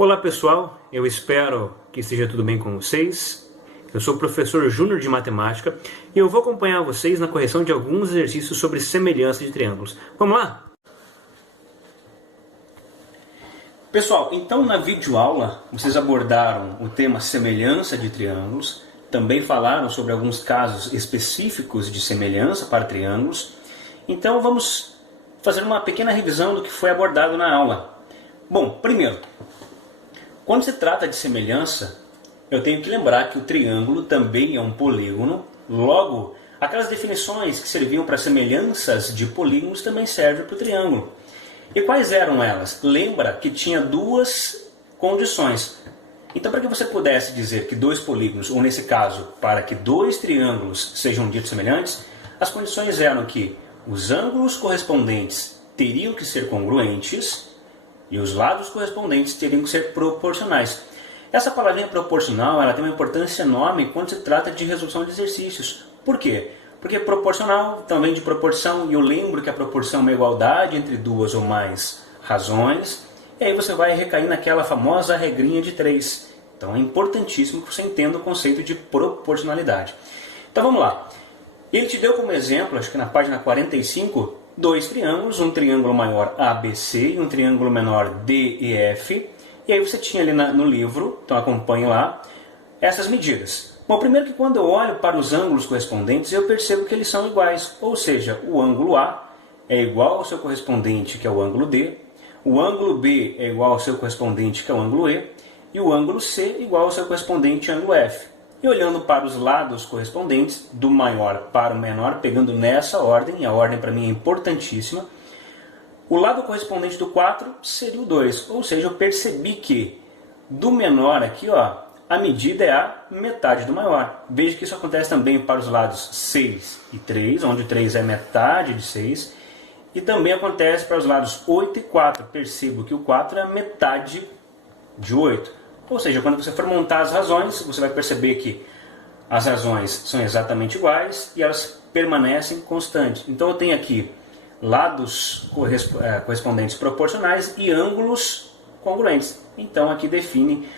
Olá pessoal, eu espero que esteja tudo bem com vocês. Eu sou o professor Júnior de Matemática e eu vou acompanhar vocês na correção de alguns exercícios sobre semelhança de triângulos. Vamos lá? Pessoal, então na videoaula vocês abordaram o tema semelhança de triângulos, também falaram sobre alguns casos específicos de semelhança para triângulos. Então vamos fazer uma pequena revisão do que foi abordado na aula. Bom, primeiro, quando se trata de semelhança, eu tenho que lembrar que o triângulo também é um polígono, logo, aquelas definições que serviam para semelhanças de polígonos também servem para o triângulo. E quais eram elas? Lembra que tinha duas condições. Então, para que você pudesse dizer que dois polígonos, ou nesse caso, para que dois triângulos sejam ditos semelhantes, as condições eram que os ângulos correspondentes teriam que ser congruentes e os lados correspondentes teriam que ser proporcionais. Essa palavrinha proporcional ela tem uma importância enorme quando se trata de resolução de exercícios. Por quê? Porque proporcional também de proporção, e eu lembro que a proporção é uma igualdade entre duas ou mais razões, e aí você vai recair naquela famosa regrinha de 3. Então é importantíssimo que você entenda o conceito de proporcionalidade. Então vamos lá. Ele te deu como exemplo, acho que na página 45, dois triângulos, um triângulo maior ABC e um triângulo menor DEF. E aí você tinha ali no livro, então acompanhe lá, essas medidas. Bom, primeiro que quando eu olho para os ângulos correspondentes, eu percebo que eles são iguais. Ou seja, o ângulo A é igual ao seu correspondente, que é o ângulo D. O ângulo B é igual ao seu correspondente, que é o ângulo E. E o ângulo C é igual ao seu correspondente, ângulo F. E olhando para os lados correspondentes, do maior para o menor, pegando nessa ordem, e a ordem para mim é importantíssima, o lado correspondente do 4 seria o 2. Ou seja, eu percebi que do menor aqui, ó, a medida é a metade do maior. Veja que isso acontece também para os lados 6 e 3, onde o 3 é metade de 6. E também acontece para os lados 8 e 4. Percebo que o 4 é a metade de 8. Ou seja, quando você for montar as razões, você vai perceber que as razões são exatamente iguais e elas permanecem constantes. Então eu tenho aqui lados correspondentes proporcionais e ângulos congruentes. Então aqui define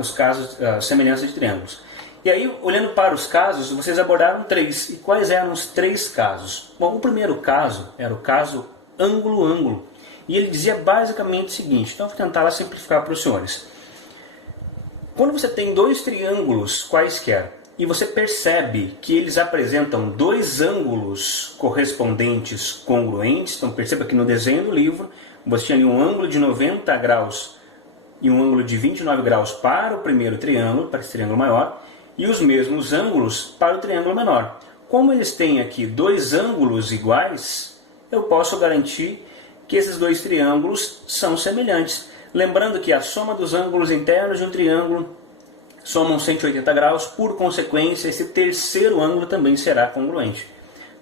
os casos, semelhança de triângulos. E aí, olhando para os casos, vocês abordaram 3. E quais eram os 3 casos? Bom, o primeiro caso era o caso ângulo-ângulo. E ele dizia basicamente o seguinte, então vou tentar simplificar para os senhores. Quando você tem dois triângulos quaisquer e você percebe que eles apresentam dois ângulos correspondentes congruentes, então perceba que no desenho do livro você tinha ali um ângulo de 90 graus e um ângulo de 29 graus para o primeiro triângulo, para esse triângulo maior, e os mesmos ângulos para o triângulo menor. Como eles têm aqui dois ângulos iguais, eu posso garantir que esses dois triângulos são semelhantes. Lembrando que a soma dos ângulos internos de um triângulo somam 180 graus, por consequência, esse terceiro ângulo também será congruente.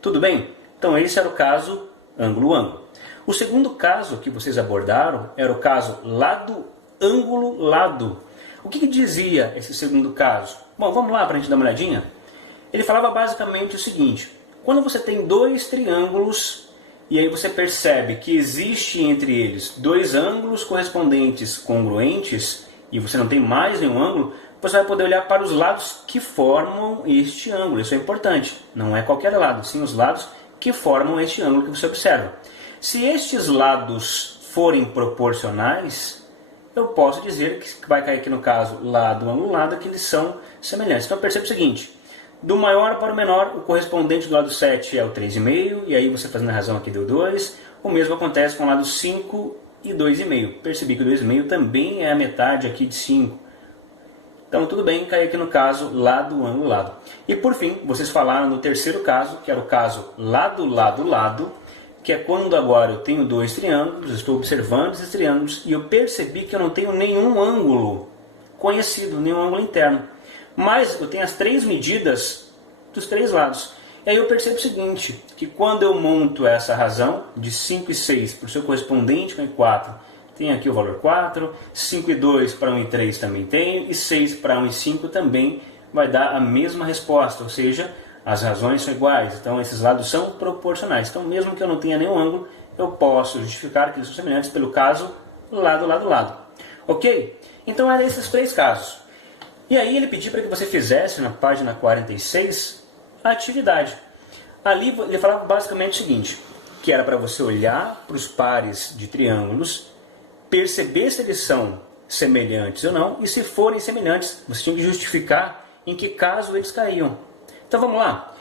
Tudo bem? Então esse era o caso ângulo-ângulo. O segundo caso que vocês abordaram era o caso lado-ângulo-lado. O que dizia esse segundo caso? Bom, vamos lá para a gente dar uma olhadinha. Ele falava basicamente o seguinte, quando você tem dois triângulos e aí você percebe que existe entre eles dois ângulos correspondentes congruentes e você não tem mais nenhum ângulo, você vai poder olhar para os lados que formam este ângulo. Isso é importante. Não é qualquer lado, sim os lados que formam este ângulo que você observa. Se estes lados forem proporcionais, eu posso dizer que vai cair aqui no caso lado, ângulo, lado, que eles são semelhantes. Então perceba o seguinte, do maior para o menor, o correspondente do lado 7 é o 3,5, e aí você fazendo a razão aqui deu 2. O mesmo acontece com o lado 5 e 2,5. Percebi que o 2,5 também é a metade aqui de 5. Então tudo bem, cai aqui no caso lado, ângulo, lado. E por fim, vocês falaram no terceiro caso, que era o caso lado, lado, lado, que é quando agora eu tenho dois triângulos, estou observando esses triângulos, e eu percebi que eu não tenho nenhum ângulo conhecido, nenhum ângulo interno. Mas eu tenho as 3 medidas dos 3 lados. E aí eu percebo o seguinte, que quando eu monto essa razão de 5 e 6 para o seu correspondente com 4, tem aqui o valor 4, 5 e 2 para 1 e 3 também tenho, e 6 para 1 e 5 também vai dar a mesma resposta, ou seja, as razões são iguais, então esses lados são proporcionais. Então mesmo que eu não tenha nenhum ângulo, eu posso justificar que eles são semelhantes pelo caso lado, lado, lado. Ok? Então eram esses 3 casos. E aí ele pediu para que você fizesse na página 46 a atividade. Ali ele falava basicamente o seguinte, que era para você olhar para os pares de triângulos, perceber se eles são semelhantes ou não, e se forem semelhantes, você tinha que justificar em que caso eles caíam. Então vamos lá.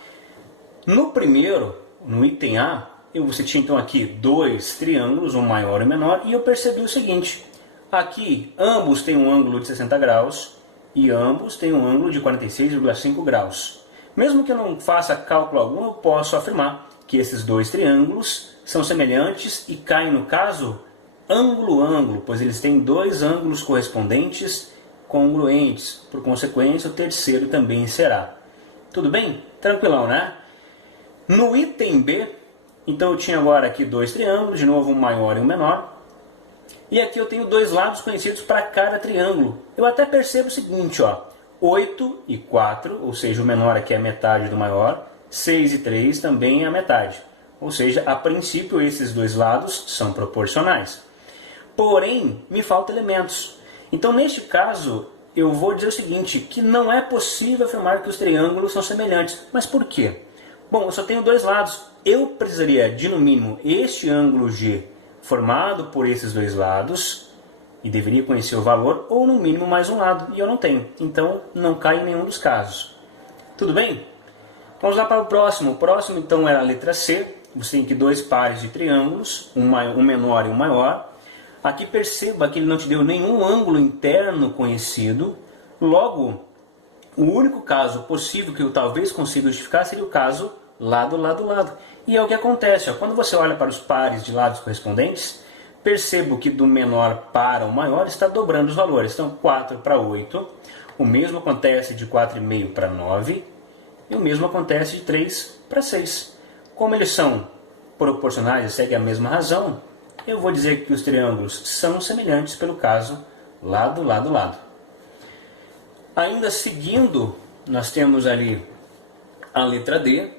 No primeiro, no item A, você tinha então aqui 2 triângulos, um maior e um menor, e eu percebi o seguinte, aqui ambos têm um ângulo de 60 graus e ambos têm um ângulo de 46,5 graus. Mesmo que eu não faça cálculo algum, eu posso afirmar que esses 2 triângulos são semelhantes e caem no caso ângulo-ângulo, pois eles têm 2 ângulos correspondentes congruentes. Por consequência, o terceiro também será. Tudo bem? Tranquilão, né? No item B, então eu tinha agora aqui 2 triângulos, de novo um maior e um menor. E aqui eu tenho 2 lados conhecidos para cada triângulo. Eu até percebo o seguinte, ó, 8 e 4, ou seja, o menor aqui é a metade do maior, 6 e 3 também é a metade. Ou seja, a princípio esses 2 lados são proporcionais. Porém, me faltam elementos. Então, neste caso, eu vou dizer o seguinte, que não é possível afirmar que os triângulos são semelhantes. Mas por quê? Bom, eu só tenho 2 lados. Eu precisaria de, no mínimo, este ângulo G formado por esses 2 lados, e deveria conhecer o valor, ou no mínimo mais um lado, e eu não tenho. Então, não cai em nenhum dos casos. Tudo bem? Vamos lá para o próximo. O próximo, então, era a letra C. Você tem aqui 2 pares de triângulos, um menor e um maior. Aqui perceba que ele não te deu nenhum ângulo interno conhecido. Logo, o único caso possível que eu talvez consiga justificar seria o caso lado, lado, lado. E é o que acontece. Ó, quando você olha para os pares de lados correspondentes, percebo que do menor para o maior está dobrando os valores. Então, 4 para 8. O mesmo acontece de 4,5 para 9. E o mesmo acontece de 3 para 6. Como eles são proporcionais e seguem a mesma razão, eu vou dizer que os triângulos são semelhantes pelo caso lado, lado, lado. Ainda seguindo, nós temos ali a letra D.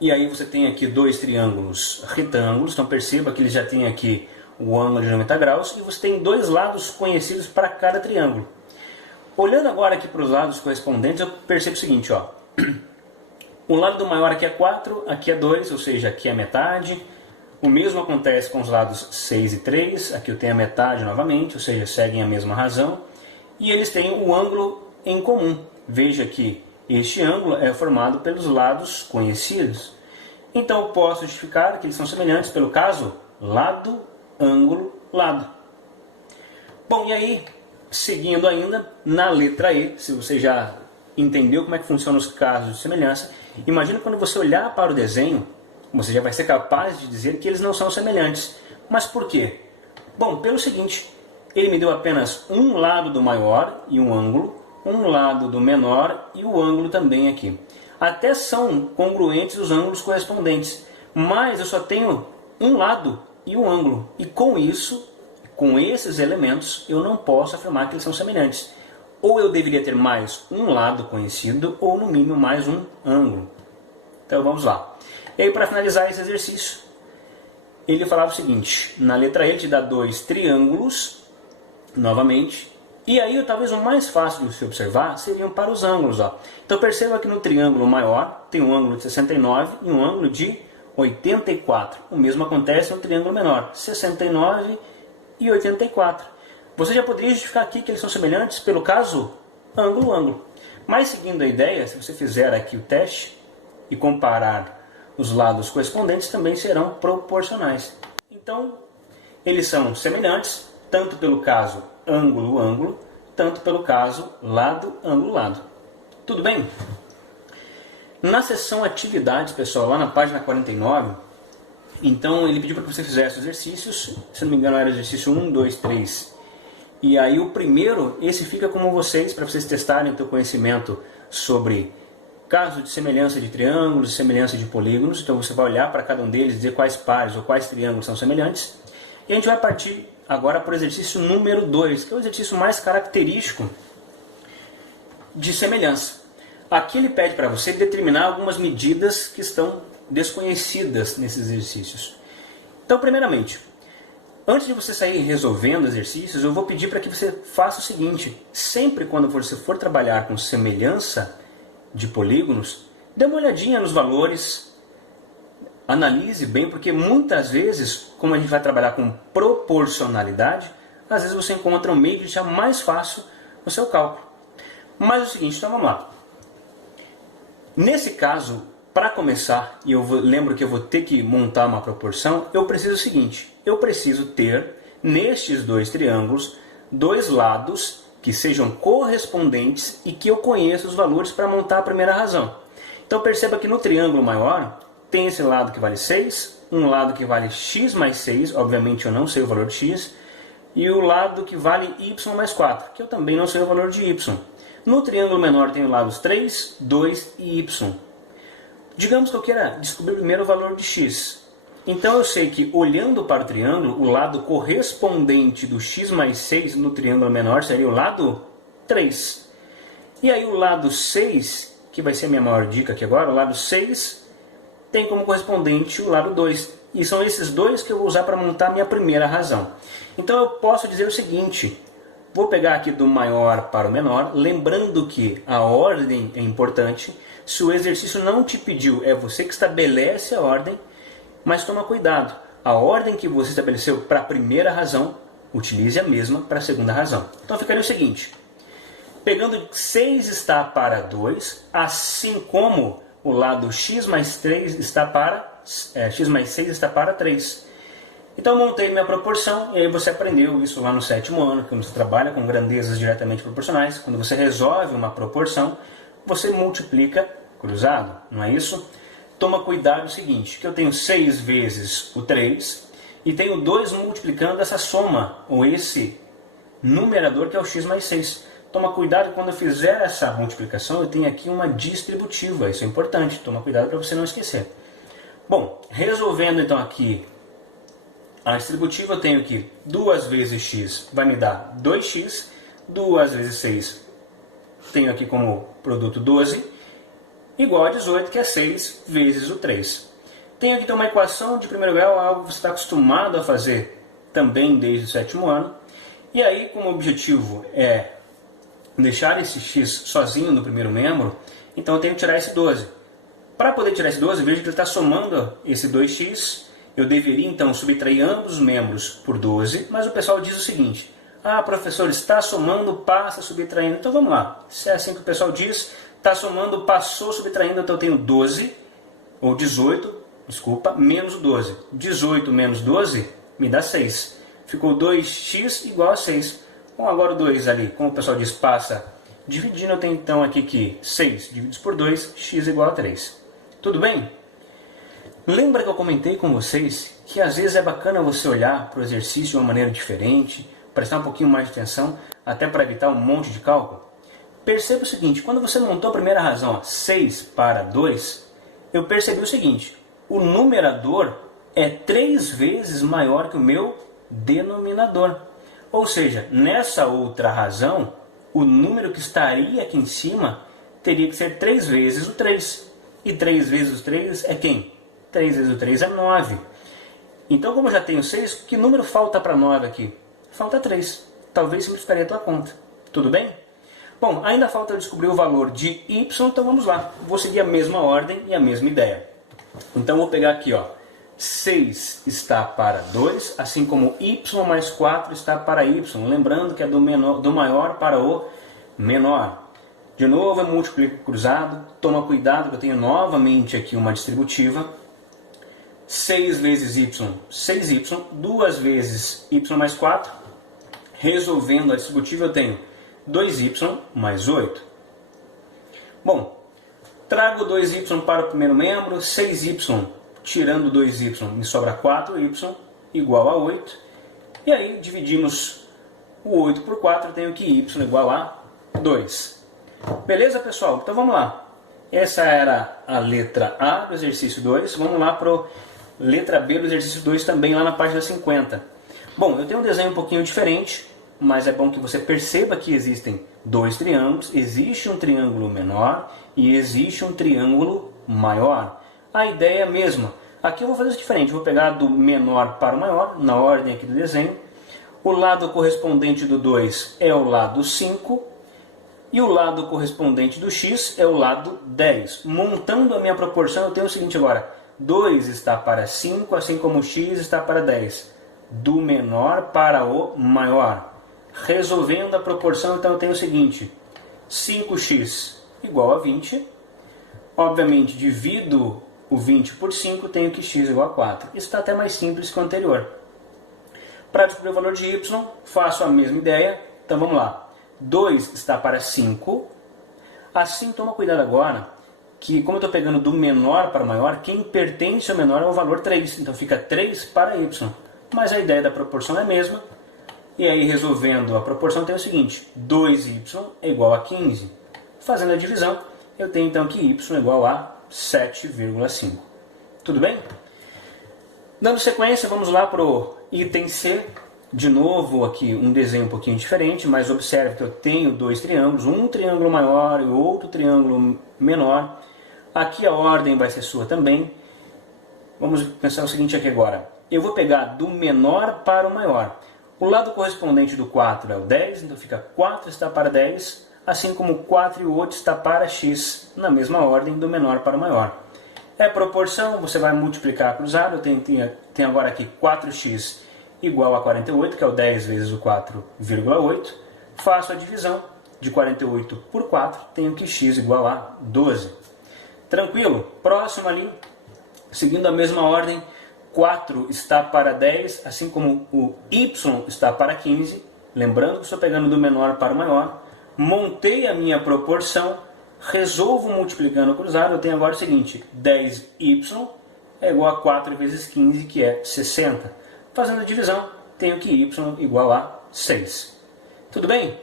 E aí você tem aqui 2 triângulos retângulos. Então perceba que eles já têm aqui o ângulo de 90 graus. E você tem 2 lados conhecidos para cada triângulo. Olhando agora aqui para os lados correspondentes, eu percebo o seguinte, ó. O lado do maior aqui é 4, aqui é 2, ou seja, aqui é a metade. O mesmo acontece com os lados 6 e 3, aqui eu tenho a metade novamente, ou seja, seguem a mesma razão. E eles têm o ângulo em comum. Veja que este ângulo é formado pelos lados conhecidos. Então eu posso justificar que eles são semelhantes pelo caso lado, ângulo, lado. Bom, e aí, seguindo ainda, na letra E, se você já entendeu como é que funcionam os casos de semelhança, imagina quando você olhar para o desenho, você já vai ser capaz de dizer que eles não são semelhantes. Mas por quê? Bom, pelo seguinte, ele me deu apenas um lado do maior e um ângulo, um lado do menor e o ângulo também aqui. Até são congruentes os ângulos correspondentes, mas eu só tenho um lado e um ângulo. E com isso, com esses elementos, eu não posso afirmar que eles são semelhantes. Ou eu deveria ter mais um lado conhecido, ou no mínimo mais um ângulo. Então vamos lá. E aí, para finalizar esse exercício, ele falava o seguinte, na letra E te dá 2 triângulos, novamente, e aí talvez o mais fácil de se observar seriam para os ângulos. Ó. Então perceba que no triângulo maior tem um ângulo de 69 e um ângulo de 84. O mesmo acontece no triângulo menor, 69 e 84. Você já poderia justificar aqui que eles são semelhantes pelo caso ângulo, ângulo. Mas seguindo a ideia, se você fizer aqui o teste e comparar os lados correspondentes, também serão proporcionais. Então, eles são semelhantes, tanto pelo caso ângulo, ângulo, tanto pelo caso lado, ângulo, lado. Tudo bem? Na seção atividades, pessoal, lá na página 49, então ele pediu para que você fizesse os exercícios, se não me engano era exercício 1, 2, 3. E aí o primeiro, esse fica com vocês, para vocês testarem o teu conhecimento sobre casos de semelhança de triângulos, semelhança de polígonos. Então você vai olhar para cada um deles e dizer quais pares ou quais triângulos são semelhantes. E a gente vai partir agora para o exercício número 2, que é o exercício mais característico de semelhança. Aqui ele pede para você determinar algumas medidas que estão desconhecidas nesses exercícios. Então, primeiramente, Antes de você sair resolvendo exercícios, eu vou pedir para que você faça o seguinte: sempre quando você for trabalhar com semelhança de polígonos, dê uma olhadinha nos valores, analise bem, porque muitas vezes, como a gente vai trabalhar com proporcionalidade, às vezes você encontra um meio de deixar mais fácil o seu cálculo. Mas é o seguinte, então vamos lá. Nesse caso, para começar, e lembro que eu vou ter que montar uma proporção, eu preciso o seguinte: eu preciso ter, nestes dois triângulos, dois lados que sejam correspondentes e que eu conheça os valores para montar a primeira razão. Então perceba que no triângulo maior, tem esse lado que vale 6, um lado que vale x mais 6, obviamente eu não sei o valor de x, e o lado que vale y mais 4, que eu também não sei o valor de y. No triângulo menor tem os lados 3, 2 e y. Digamos que eu queira descobrir primeiro o valor de x. Então eu sei que, olhando para o triângulo, o lado correspondente do x mais 6 no triângulo menor seria o lado 3. E aí o lado 6, que vai ser a minha maior dica aqui agora, o lado 6 tem como correspondente o lado 2. E são esses dois que eu vou usar para montar a minha primeira razão. Então eu posso dizer o seguinte: vou pegar aqui do maior para o menor, lembrando que a ordem é importante. Se o exercício não te pediu, é você que estabelece a ordem, mas toma cuidado. A ordem que você estabeleceu para a primeira razão, utilize a mesma para a segunda razão. Então ficaria o seguinte: pegando 6 está para 2, assim como o lado x mais 3 está para x mais 6 está para 3. Então montei minha proporção, e aí você aprendeu isso lá no 7º ano, quando você trabalha com grandezas diretamente proporcionais. Quando você resolve uma proporção, você multiplica cruzado, não é isso? Toma cuidado o seguinte, que eu tenho 6 vezes o 3, e tenho 2 multiplicando essa soma, ou esse numerador que é o x mais 6. Toma cuidado quando eu fizer essa multiplicação, eu tenho aqui uma distributiva, isso é importante, toma cuidado para você não esquecer. Bom, resolvendo então aqui a distributiva, eu tenho que 2 vezes x vai me dar 2x, 2 vezes 6 tenho aqui como produto 12, igual a 18, que é 6 vezes o 3. Tenho aqui então uma equação de primeiro grau, algo que você está acostumado a fazer também desde o 7º ano. E aí, como objetivo é deixar esse x sozinho no primeiro membro, então eu tenho que tirar esse 12. Para poder tirar esse 12, veja que ele está somando esse 2x. Eu deveria então subtrair ambos os membros por 12, mas o pessoal diz o seguinte: ah, professor, está somando, passa subtraindo. Então vamos lá, se é assim que o pessoal diz, está somando, passou subtraindo, então eu tenho 12, ou 18, desculpa, menos o 12. 18 menos 12 me dá 6. Ficou 2x igual a 6. Bom, agora o 2 ali, como o pessoal diz, passa dividindo, eu tenho então aqui que 6 divididos por 2, x igual a 3. Tudo bem? Lembra que eu comentei com vocês que às vezes é bacana você olhar para o exercício de uma maneira diferente, prestar um pouquinho mais de atenção, até para evitar um monte de cálculo? Perceba o seguinte, quando você montou a primeira razão, 6 para 2, eu percebi o seguinte: o numerador é 3 vezes maior que o meu denominador. Ou seja, nessa outra razão, o número que estaria aqui em cima teria que ser 3 vezes o 3. E 3 vezes o 3 é quem? 3 vezes o 3 é 9. Então, como eu já tenho 6, que número falta para 9 aqui? Falta 3. Talvez simplificaria a tua conta. Tudo bem? Bom, ainda falta eu descobrir o valor de y, então vamos lá. Vou seguir a mesma ordem e a mesma ideia. Então, vou pegar aqui, ó. 6 está para 2, assim como y mais 4 está para y. Lembrando que é do maior para o menor. De novo, eu multiplico cruzado. Toma cuidado que eu tenho novamente aqui uma distributiva. 6 vezes y, 6y. 2 vezes y mais 4. Resolvendo a distributiva, eu tenho 2y mais 8. Bom, trago 2y para o primeiro membro. 6y tirando 2y me sobra 4y igual a 8. E aí dividimos o 8 por 4, eu tenho que y igual a 2. Beleza, pessoal? Então vamos lá. Essa era a letra A do exercício 2. Vamos lá para a letra B do exercício 2, também lá na página 50. Bom, eu tenho um desenho um pouquinho diferente, mas é bom que você perceba que existem dois triângulos. Existe um triângulo menor e existe um triângulo maior. A ideia é a mesma. Aqui eu vou fazer isso diferente, eu vou pegar do menor para o maior, na ordem aqui do desenho. O lado correspondente do 2 é o lado 5, e o lado correspondente do x é o lado 10. Montando a minha proporção, eu tenho o seguinte agora, 2 está para 5, assim como x está para 10. Do menor para o maior. Resolvendo a proporção, então eu tenho o seguinte, 5x igual a 20. Obviamente, divido o 20 por 5, tenho que x igual a 4. Isso está até mais simples que o anterior. Para descobrir o valor de y, faço a mesma ideia. Então vamos lá. 2 está para 5. Assim, toma cuidado agora, que como eu estou pegando do menor para o maior, quem pertence ao menor é o valor 3. Então fica 3 para y. Mas a ideia da proporção é a mesma. E aí, resolvendo a proporção, tem o seguinte. 2y é igual a 15. Fazendo a divisão, eu tenho então que y é igual a 7,5. Tudo bem? Dando sequência, vamos lá para o item C. De novo aqui um desenho um pouquinho diferente, mas observe que eu tenho dois triângulos, um triângulo maior e outro triângulo menor. Aqui a ordem vai ser sua também. Vamos pensar o seguinte aqui agora. Eu vou pegar do menor para o maior. O lado correspondente do 4 é o 10, então fica 4 está para 10, assim como 4 e o 8 está para x, na mesma ordem do menor para o maior. É proporção, você vai multiplicar cruzado, eu tenho agora aqui 4x igual a 48, que é o 10 vezes o 4,8. Faço a divisão de 48 por 4, tenho que x igual a 12. Tranquilo? Próximo ali, seguindo a mesma ordem, 4 está para 10, assim como o y está para 15. Lembrando que estou pegando do menor para o maior. Montei a minha proporção, resolvo multiplicando cruzado, eu tenho agora o seguinte, 10y é igual a 4 vezes 15, que é 60. Fazendo a divisão, tenho que y igual a 6. Tudo bem?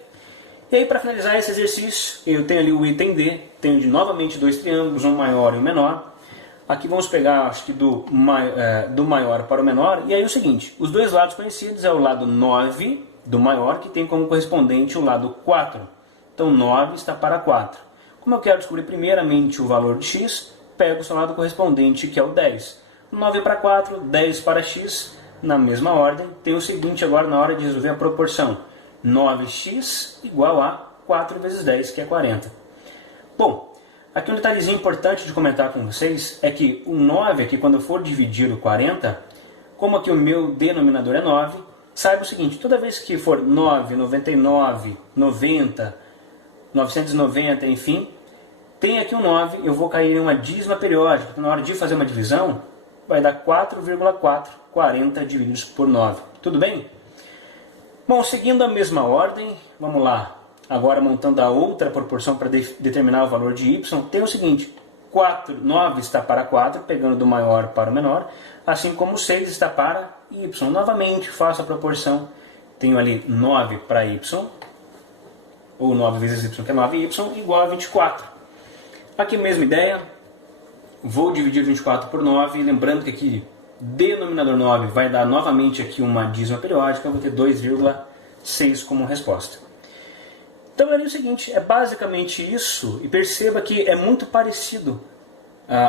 E aí, para finalizar esse exercício, eu tenho ali o item D, tenho novamente dois triângulos, um maior e um menor. Aqui vamos pegar, acho que do maior para o menor, e aí o seguinte, os dois lados conhecidos é o lado 9 do maior, que tem como correspondente o lado 4. Então 9 está para 4. Como eu quero descobrir primeiramente o valor de x, pego o seu lado correspondente, que é o 10. 9 para 4, 10 para x, na mesma ordem. Tem o seguinte agora na hora de resolver a proporção. 9x igual a 4 vezes 10, que é 40. Bom, aqui um detalhezinho importante de comentar com vocês é que o 9 aqui, quando eu for dividir o 40, como aqui o meu denominador é 9, saiba o seguinte, toda vez que for 9, 99, 90, 990, enfim, tem aqui um 9, eu vou cair em uma dízima periódica. Então, na hora de fazer uma divisão, vai dar 4,4, 40 divididos por 9. Tudo bem? Bom, seguindo a mesma ordem, vamos lá. Agora montando a outra proporção para determinar o valor de y, tem o seguinte, 9 está para 4, pegando do maior para o menor, assim como 6 está para y. Novamente faço a proporção, tenho ali 9 para y, ou 9 vezes y, que é 9y, igual a 24. Aqui mesma ideia, vou dividir 24 por 9, lembrando que aqui denominador 9 vai dar novamente aqui uma dízima periódica, eu vou ter 2,6 como resposta. Então é o seguinte, é basicamente isso, e perceba que é muito parecido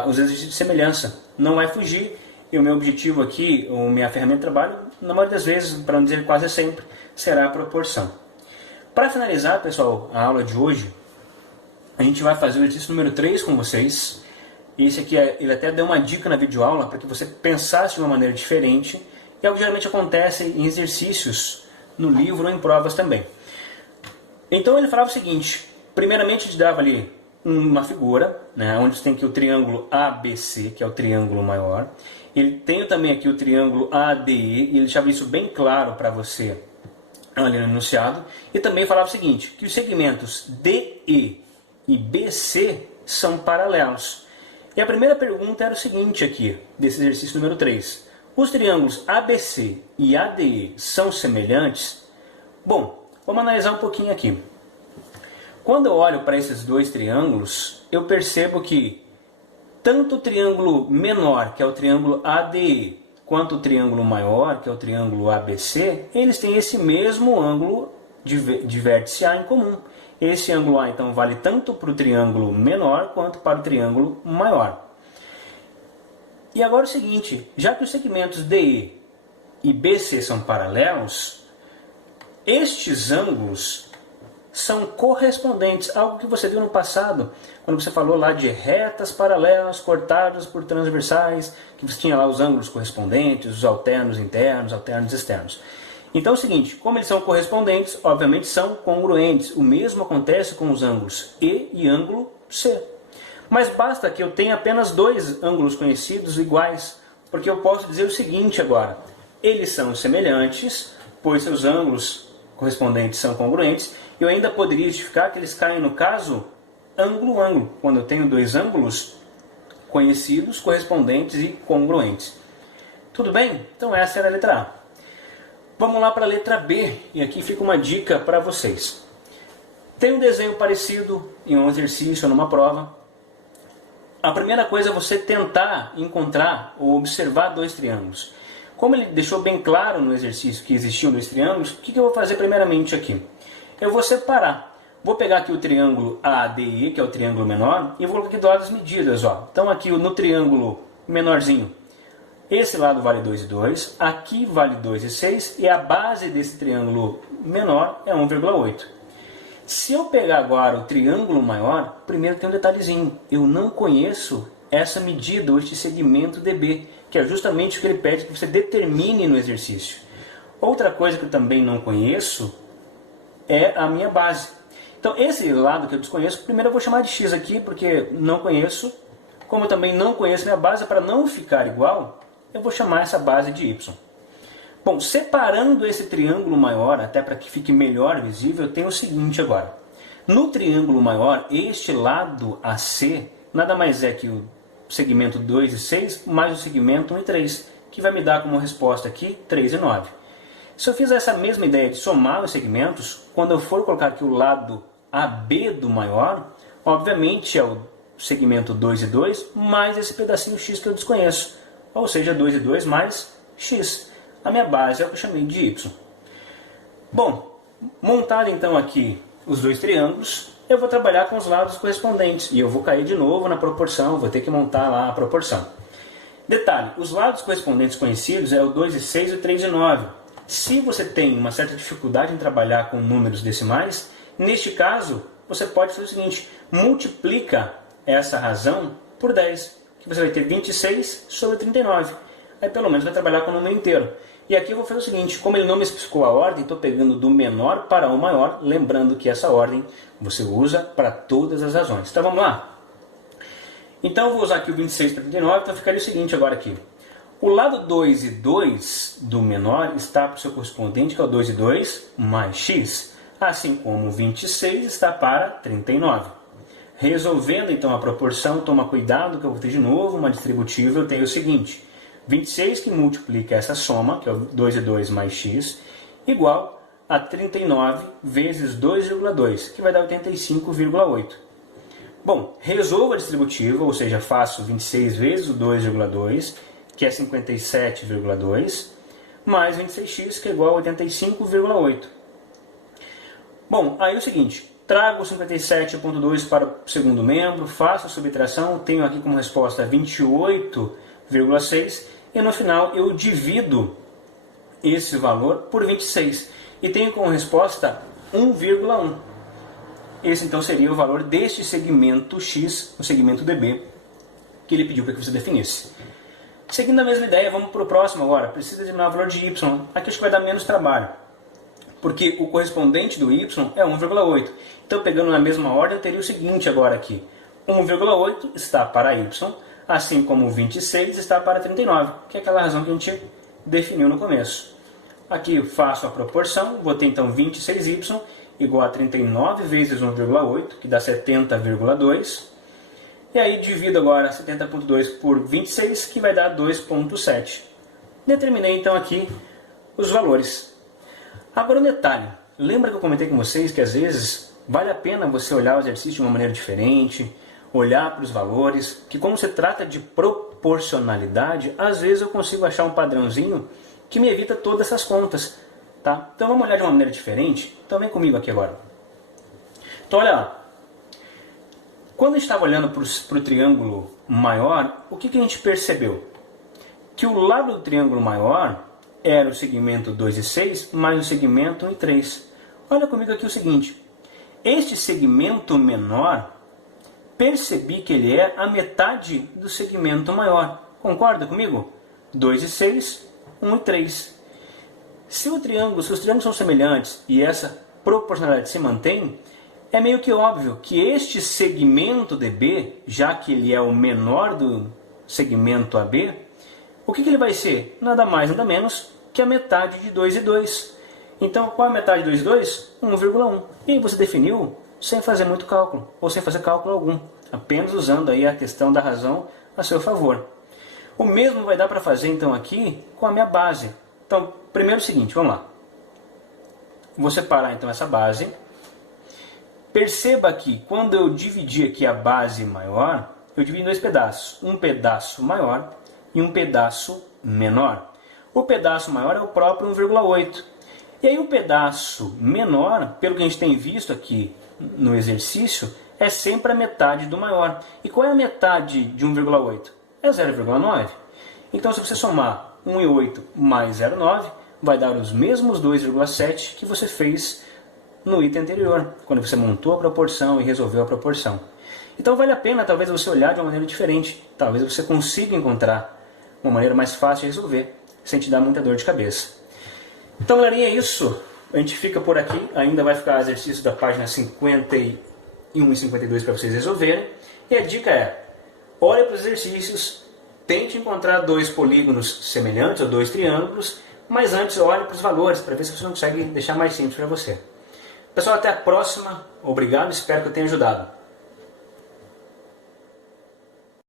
os exercícios de semelhança, não vai fugir, e o meu objetivo aqui, a minha ferramenta de trabalho, na maioria das vezes, para não dizer quase sempre, será a proporção. Para finalizar, pessoal, a aula de hoje, a gente vai fazer o exercício número 3 com vocês. Esse aqui, ele até deu uma dica na videoaula para que você pensasse de uma maneira diferente. É o que geralmente acontece em exercícios no livro ou em provas também. Então ele falava o seguinte, primeiramente ele dava ali uma figura, né, onde tem aqui o triângulo ABC, que é o triângulo maior. Ele tem também aqui o triângulo ADE, e ele deixava isso bem claro para você ali no enunciado. E também falava o seguinte, que os segmentos DE e BC são paralelos. E a primeira pergunta era o seguinte aqui, desse exercício número 3. Os triângulos ABC e ADE são semelhantes? Bom, vamos analisar um pouquinho aqui. Quando eu olho para esses dois triângulos, eu percebo que tanto o triângulo menor, que é o triângulo ADE, quanto o triângulo maior, que é o triângulo ABC, eles têm esse mesmo ângulo de vértice A em comum. Esse ângulo A, então, vale tanto para o triângulo menor quanto para o triângulo maior. E agora é o seguinte, já que os segmentos DE e BC são paralelos, estes ângulos são correspondentes, algo que você viu no passado, quando você falou lá de retas paralelas cortadas por transversais, que você tinha lá os ângulos correspondentes, os alternos internos, alternos externos. Então é o seguinte, como eles são correspondentes, obviamente são congruentes. O mesmo acontece com os ângulos E e ângulo C. Mas basta que eu tenha apenas dois ângulos conhecidos iguais, porque eu posso dizer o seguinte agora, eles são semelhantes, pois seus ângulos correspondentes são congruentes, eu ainda poderia justificar que eles caem no caso ângulo-ângulo, quando eu tenho dois ângulos conhecidos, correspondentes e congruentes. Tudo bem? Então essa era a letra A. Vamos lá para a letra B, e aqui fica uma dica para vocês. Tem um desenho parecido em um exercício ou numa prova. A primeira coisa é você tentar encontrar ou observar dois triângulos. Como ele deixou bem claro no exercício que existiam dois triângulos, o que eu vou fazer primeiramente aqui? Eu vou separar. Vou pegar aqui o triângulo ADE, que é o triângulo menor, e vou colocar aqui do lado as medidas. Ó. Então aqui no triângulo menorzinho, esse lado vale 2,2, aqui vale 2,6 e a base desse triângulo menor é 1,8. Se eu pegar agora o triângulo maior, primeiro tem um detalhezinho. Eu não conheço essa medida ou este segmento DB, que é justamente o que ele pede que você determine no exercício. Outra coisa que eu também não conheço é a minha base. Então esse lado que eu desconheço, primeiro eu vou chamar de x aqui, porque não conheço. Como eu também não conheço minha base, para não ficar igual, eu vou chamar essa base de y. Bom, separando esse triângulo maior, até para que fique melhor visível, eu tenho o seguinte agora. No triângulo maior, este lado AC nada mais é que o segmento 2 e 6 mais o segmento 1 e 3, que vai me dar como resposta aqui 3 e 9. Se eu fizer essa mesma ideia de somar os segmentos, quando eu for colocar aqui o lado AB do maior, obviamente é o segmento 2 e 2 mais esse pedacinho x que eu desconheço, ou seja, 2 e 2 mais x. A minha base é o que eu chamei de y. Bom, montado então aqui os dois triângulos, eu vou trabalhar com os lados correspondentes e eu vou cair de novo na proporção, vou ter que montar lá a proporção. Detalhe, os lados correspondentes conhecidos é o 2 e 6 e o 3 e 9. Se você tem uma certa dificuldade em trabalhar com números decimais, neste caso você pode fazer o seguinte, multiplica essa razão por 10, que você vai ter 26 sobre 39. Aí pelo menos vai trabalhar com o número inteiro. E aqui eu vou fazer o seguinte, como ele não me especificou a ordem, estou pegando do menor para o maior, lembrando que essa ordem você usa para todas as razões. Então vamos lá? Então eu vou usar aqui o 26 para 39, então ficaria o seguinte agora aqui. O lado 2 e 2 do menor está para o seu correspondente, que é o 2 e 2 mais x, assim como o 26 está para 39. Resolvendo então a proporção, toma cuidado que eu vou ter de novo uma distributiva, eu tenho o seguinte, 26 que multiplica essa soma, que é o 2 e 2 mais x, igual a 39 vezes 2,2, que vai dar 85,8. Bom, resolvo a distributiva, ou seja, faço 26 vezes o 2,2, que é 57,2, mais 26x, que é igual a 85,8. Bom, aí é o seguinte, trago 57,2 para o segundo membro, faço a subtração, tenho aqui como resposta 28,6 e no final eu divido esse valor por 26 e tenho como resposta 1,1. Esse então seria o valor deste segmento x, o segmento DB, que ele pediu para que você definisse. Seguindo a mesma ideia, vamos para o próximo agora. Precisa determinar o valor de y. Aqui acho que vai dar menos trabalho, porque o correspondente do y é 1,8. Então, pegando na mesma ordem, eu teria o seguinte agora aqui. 1,8 está para y, assim como 26 está para 39, que é aquela razão que a gente definiu no começo. Aqui eu faço a proporção, vou ter então 26y igual a 39 vezes 1,8, que dá 70,2. E aí divido agora 70,2 por 26, que vai dar 2,7. Determinei então aqui os valores. Agora um detalhe, lembra que eu comentei com vocês que às vezes vale a pena você olhar o exercício de uma maneira diferente, olhar para os valores, que como se trata de proporcionalidade, às vezes eu consigo achar um padrãozinho que me evita todas essas contas. Tá? Então vamos olhar de uma maneira diferente? Então vem comigo aqui agora. Então olha lá. Quando a gente estava olhando para o triângulo maior, o que a gente percebeu? que o lado do triângulo maior era o segmento 2 e 6 mais o segmento 1 e 3. Olha comigo aqui o seguinte, este segmento menor, percebi que ele é a metade do segmento maior. Concorda comigo? 2 e 6, 1 e 3. Se os triângulos são semelhantes e essa proporcionalidade se mantém, é meio que óbvio que este segmento DB, já que ele é o menor do segmento AB, o que ele vai ser? Nada mais, nada menos que a metade de 2 e 2. Então, qual é a metade de 2 e 2? 1,1. E aí você definiu sem fazer muito cálculo, ou sem fazer cálculo algum, apenas usando aí a questão da razão a seu favor. O mesmo vai dar para fazer então aqui com a minha base. Então, primeiro é o seguinte, vamos lá. Vou separar então essa base. Perceba que quando eu dividi aqui a base maior, eu dividi em dois pedaços. Um pedaço maior e um pedaço menor. O pedaço maior é o próprio 1,8. E aí o pedaço menor, pelo que a gente tem visto aqui no exercício, é sempre a metade do maior. E qual é a metade de 1,8? É 0,9. Então se você somar 1,8 mais 0,9, vai dar os mesmos 2,7 que você fez no item anterior, quando você montou a proporção e resolveu a proporção. Então vale a pena talvez você olhar de uma maneira diferente. Talvez você consiga encontrar uma maneira mais fácil de resolver, sem te dar muita dor de cabeça. Então, galerinha, é isso. A gente fica por aqui. Ainda vai ficar exercício da página 51 e 52 para vocês resolverem. E a dica é, olhe para os exercícios, tente encontrar dois polígonos semelhantes ou dois triângulos, mas antes olhe para os valores para ver se você não consegue deixar mais simples para você. Pessoal, até a próxima. Obrigado, espero que eu tenha ajudado.